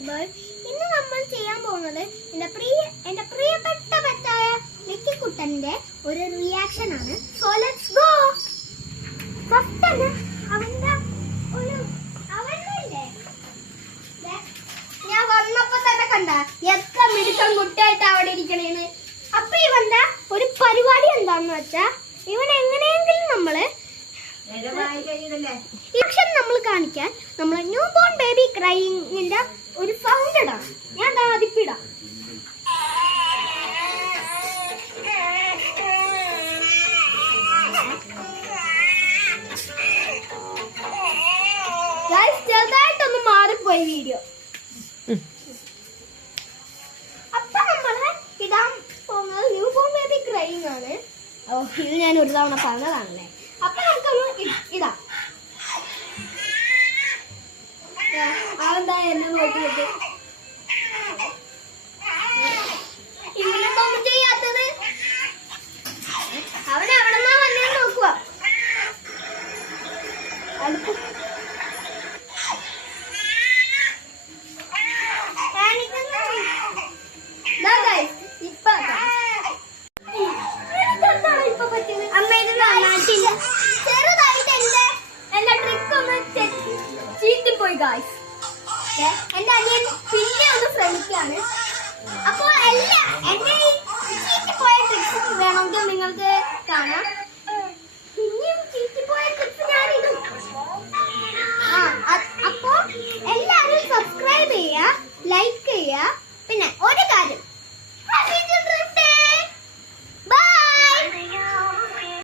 Subscriber. ഇന്ന് നമ്മൾ ചെയ്യാൻ പോകുന്നത് എന്റെ പ്രിയപ്പെട്ട പെറ്റായ മിക്കിക്കുട്ടന്റെ ഒരു റിയാക്ഷൻ ആണ്. So let's go. ഫസ്റ്റ് തന്നെ അവന്റെ ഞാൻ വന്നപ്പോ തന്നെ കണ്ട എത്ര മിടുക്കം കുട്ടിയായിട്ട് അവിടെ ഇരിക്കണേന്ന്. അപ്പൊ ഇവന്റെ ഒരു പരിപാടി എന്താന്ന് വെച്ചാ ഇവൻ എങ്ങനെയെങ്കിലും നമ്മള് നമ്മൾ കാണിക്കാൻ നമ്മളെ ന്യൂ ബോൺ ബേബി ക്രൈയിങ്ങിന്റെ ഒരു സൗണ്ട് ഇടാം. ഞാൻ അതിപ്പിടാം. ചെറുതായിട്ടൊന്ന് മാറിപ്പോയി വീഡിയോ. അപ്പൊ നമ്മള് ഇടാൻ പോകുന്നത് ന്യൂ ബോൺ ബേബി ക്രൈയിങ് ആണ്. ഇത് ഞാൻ ഒരു തവണ പറഞ്ഞതാണല്ലേ. അപ്പൊ നമുക്കൊന്ന് ഇടാം. അവന്താ എന്നെ നോക്കിയിട്ട് ഇവനെന്തൊന്നും ചെയ്യാത്തത്. അവൻ എവിടെന്നാ വന്നേ നോക്കുക. ചെറുതായിട്ട് എന്റെ ട്രിക്ക് ഒന്ന് ചീറ്റിപ്പോയി ഗായ്സ്. എന്റെ അനിയൻ പിന്നെ ഒന്ന് ശ്രമിക്കാണ്. അപ്പൊ എന്റെ ഈ ചീറ്റിപ്പോയ ട്രിക്സ് വേണമെങ്കിൽ നിങ്ങൾക്ക് കാണാം.